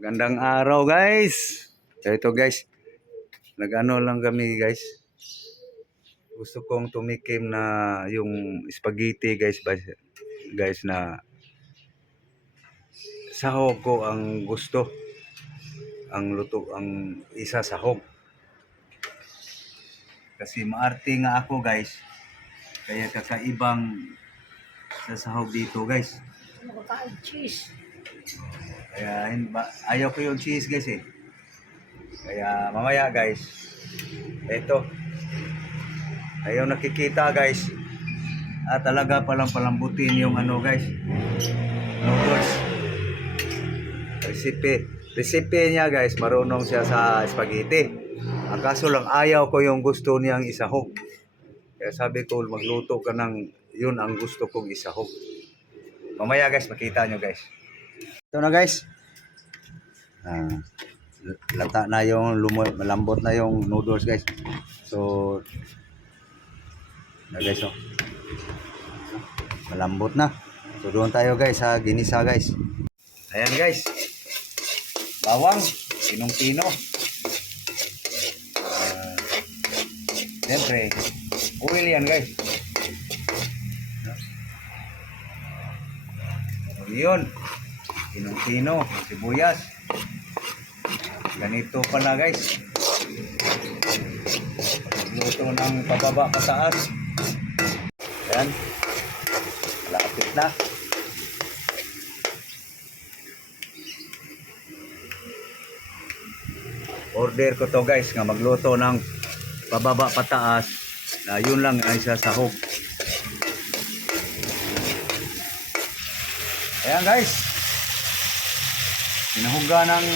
Gandang araw guys. Ito guys, nag-ano lang kami guys. Gusto kong tumikim na yung spaghetti guys, guys na sahog ko ang gusto. Ang luto, ang isa sahog. Kasi maarte nga ako guys. Kaya kakaibang sa sahog dito guys. Makakain cheese. Kaya ayaw ko yung cheese guys eh. Kaya mamaya guys, ito. Ayaw nakikita guys. Talaga palang palambutin yung ano guys. Noodles. Recipe niya guys, marunong siya sa spaghetti. Ang kaso lang ayaw ko yung gusto niyang isahog. Kaya sabi ko magluto ka ng yun ang gusto kong isahog. Mamaya guys, makita nyo guys. Ito na guys. Lata na yung malambot na yung noodles guys. So guys, oh. Malambot na. So doon tayo guys sa ginisa guys. Ayan guys. Bawang, pinong-pino. Siyempre, oil yan guys. Yun. Pinong-pino, sibuyas. Ganito pala guys. Luto ng pababa pataas. Ayan. Malapit na. Order ko to guys nga magluto ng pababa pataas na yun lang ay sa sahog. Ayan guys. Pinahuga ng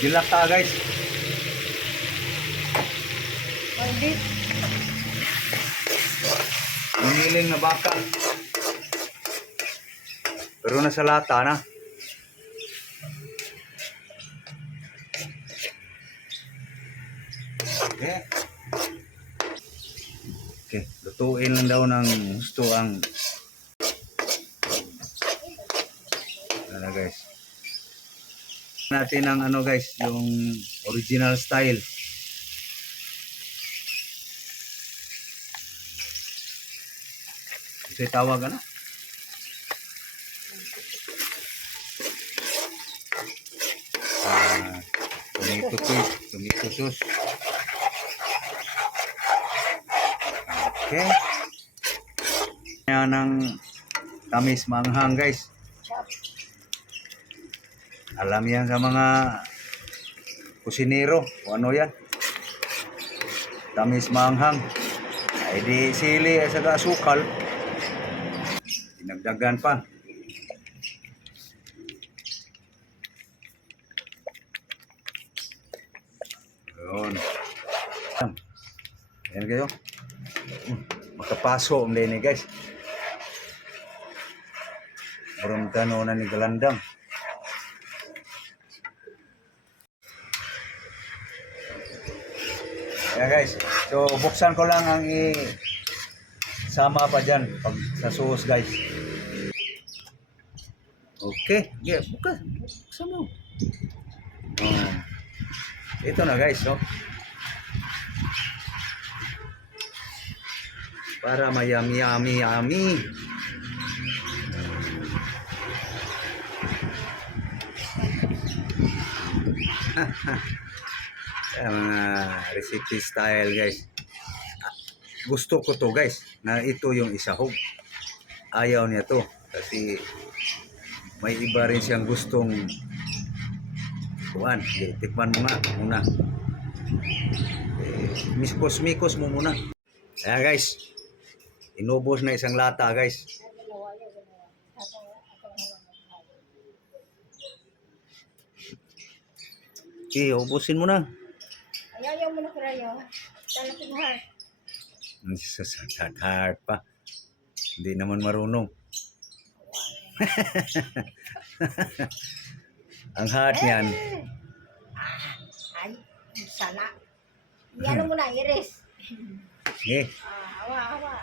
dilata guys. Bandit. Hiniling na baka. Pero nasa lata na. Okay, lutuin lang daw ng gusto ang ano guys. Natin ang ano guys, yung original style. Kasi tawag ano? Tomato paste, tomato sauce. Okay. Yan ang tamis manghang guys. Alam yan sa mga kusinero kung ano yan. Tamis manghang. Ay di sili at saka asukal. Dinagdagan pa. Yun. Ayan kayo. Makapaso ang lini guys. Berumtano na ni galandam. Ayan guys. So buksan ko lang ang sama pa dyan pag sa sauce guys. Okay. Yeah, buksan mo. Ito na guys, no? Para mayami. Mga recipe style guys. Gusto ko to guys, na ito yung isahog. Ayaw niya to kasi may iba rin siyang gustong kuan. Tikman mo nga muna. Mikos mo muna. Ayan guys. Inubos na isang lata guys. Okay, ubusin mo na. Ayaw mo na karayo. Talaking heart. Sa heart pa. Hindi naman marunong. Ang heart niyan. Ay, sana. Yan mo na, iris. Sige. Hawa.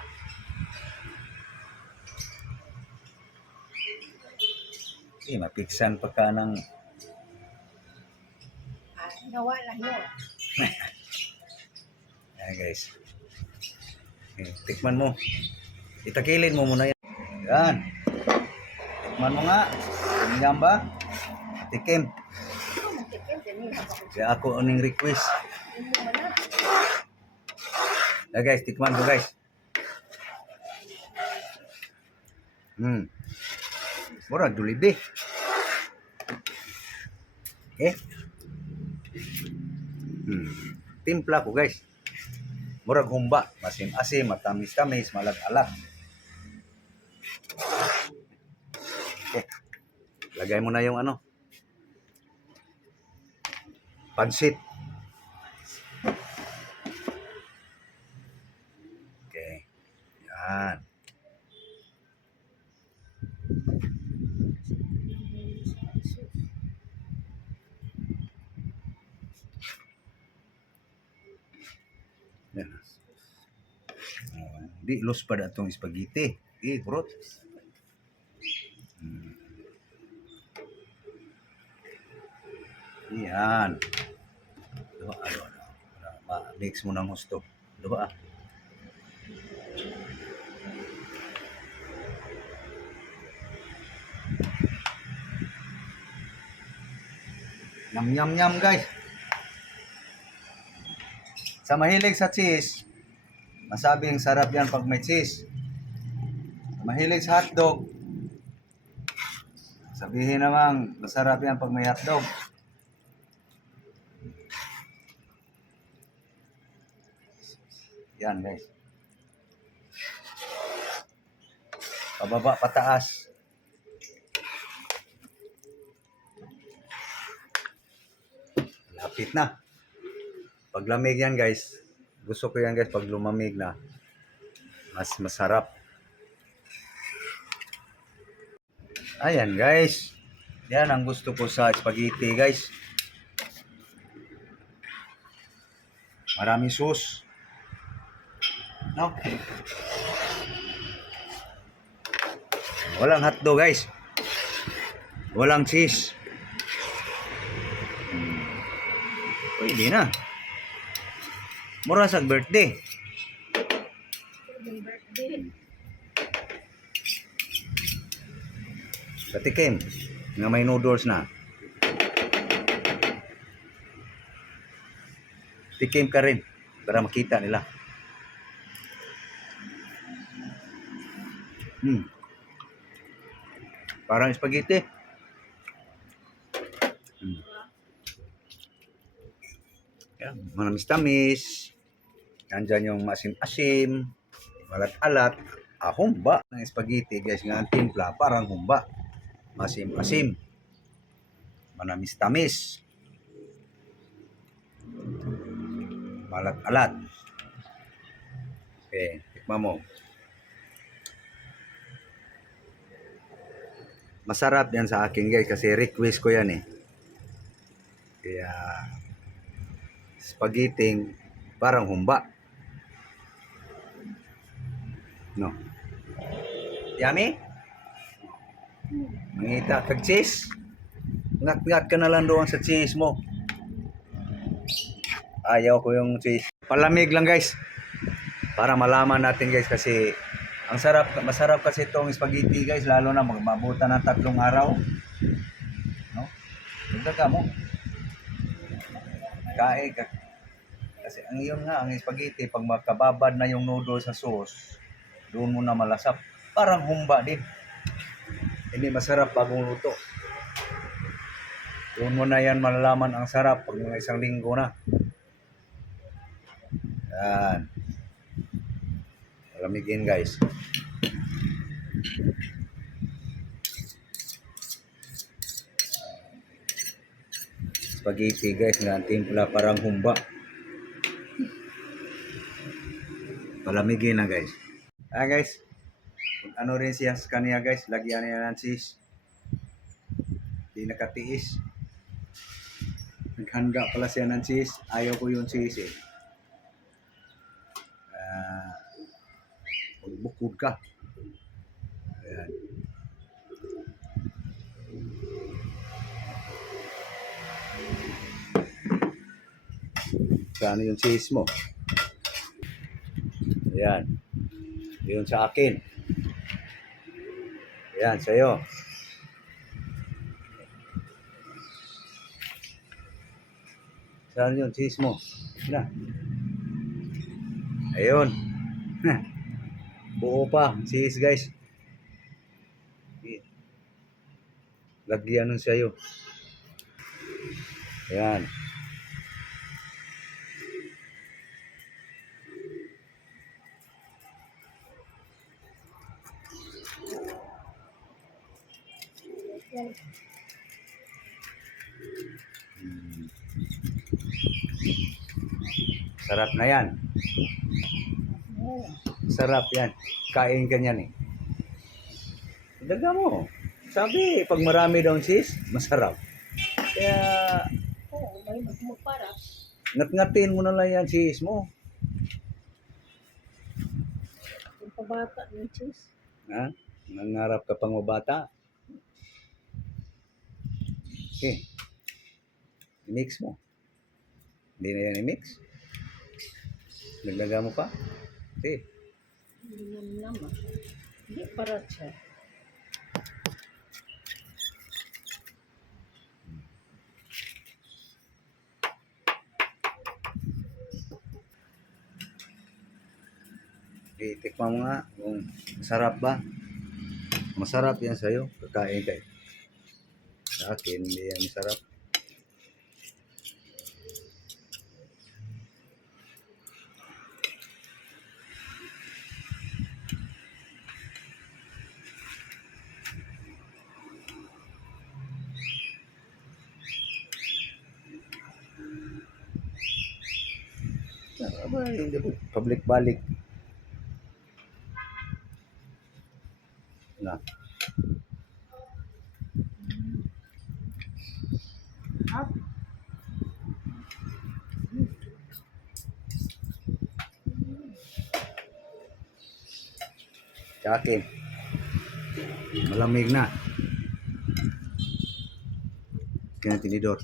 Mapiksan pa ka ng... Ay, nawala yun. Ayan guys. Tikman mo. Itakilin mo muna yan. Yan. Tikman mo nga. Tingnan ba? Tikim. Ito, magtikim. Ganun ako. Kaya ako aning request. Hindi mo na. Guys, tikman ko guys. Murag dulidi. Okay. Timpla ko guys. Murag humba, masim-asim, matamis-tamis, malag-alag. Okay. Lagay mo na yung ano. Pansit. Okay. Yan. Yan. Di los pa atong spaghetti. Brot. Yan. Diba? Mix mo ng gusto. Diba? Yum guys. Sa mahilig sa cheese, masabing sarap yan pag may cheese. Mahilig sa hotdog, sabihin namang masarap yan pag may hotdog. Yan guys. Pababa, pataas. Lapit na. Pag lamig yan guys, gusto ko yan guys pag lumamig na, mas masarap. Ayan guys. Yan ang gusto ko sa spaghetti guys. Maraming sauce. No? Walang hotdog guys. Walang cheese. Pwede na. Mura sa birthday. Birthday. Patikim nga may noodles na. Tikim ka rin para makita nila. Parang spaghetti. Yan, manamis-tamis. Nandyan yung masim-asim, malat-alat. Humba ng spaghetti guys, nga ang timpla parang humba. Masim-asim, manamis-tamis, malat-alat. Okay, tikman mo. Masarap yan sa akin guys kasi request ko yan eh. Kaya spaghetti parang humba. No. Yummy? Mangita kag cheese. Ngat-ngat ka na lang doon sa cheese mo. Ayaw ko yung cheese. Palamig lang guys. Para malaman natin guys kasi ang sarap, masarap kasi itong spaghetti guys, lalo na magmabutan ng 3 araw. No? Dagdag ka mo. Kain ka. Kasi ang iyon nga, ang spaghetti, pag magkababad na yung noodle sa sauce, doon mo na malasap. Parang humba din. Hindi masarap bagong luto. Doon mo na yan malalaman ang sarap pag mga 1 linggo na. Yan. Lamigin guys. Spaghetti guys, nga timpla parang humba. Palamigin na guys. Guys, ano rin siya sa kanya guys, lagyan niya ng cheese. Di nakatiis. Naghanda pala siya ng cheese. Ayaw ko yung cheese eh. Magbukod ka. Ayan. Saan yung cheese mo? Ayan. Yun sa akin. Ayan, sa'yo. Saan yung cheese mo? Na. Ayun. Buo pa. Cheese, guys. Lagyan nun sa'yo. Ayan. Yan. Sarap na yan. Yan. Sarap yan. Kain ka niyan eh. Daga mo. Sabi, pag marami daw cheese, masarap. Kaya, Oo, may magmupara. ngat-ngatin mo na lang yan cheese mo. Yung pabata ng cheese. Ha? Nangarap ka pang mabata. Okay. I-mix mo. Hindi na yan i-mix. Nagdaga mo pa. Okay. Hindi naman. Hindi para siya. Okay, tikman mo nga kung masarap ba. Masarap yan sa'yo. Kakain ka eh. Sa akin, hindi yan masarap. Aba, hindi po. Public balik. Na. Up. Sa akin. Malamig na. Kaya tinidor.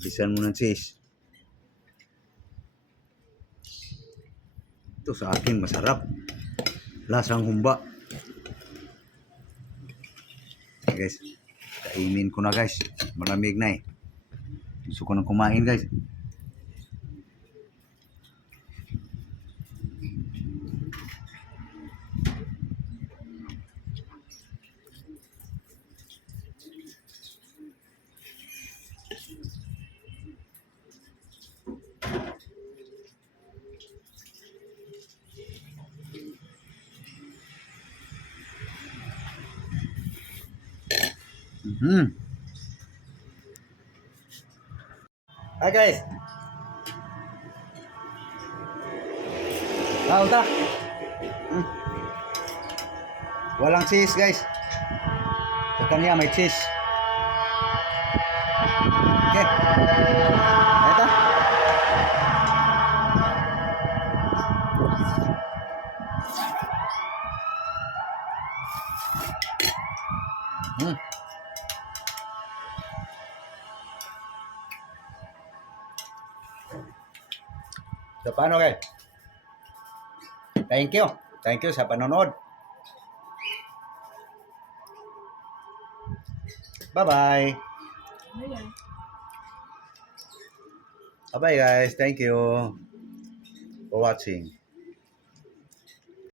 Bisan mo ng cheese. Ito sa akin masarap. Lasang humba. Okay, guys. Kainin ko na guys. Malamig na eh. Gusto ko nang kumain guys. Hi guys. Unta. Walang cheese guys. Sa kanya may cheese. Okay. Ito. So, paano guys? Thank you. Thank you sa panonood. Bye-bye. Ayan. Bye-bye guys. Thank you for watching.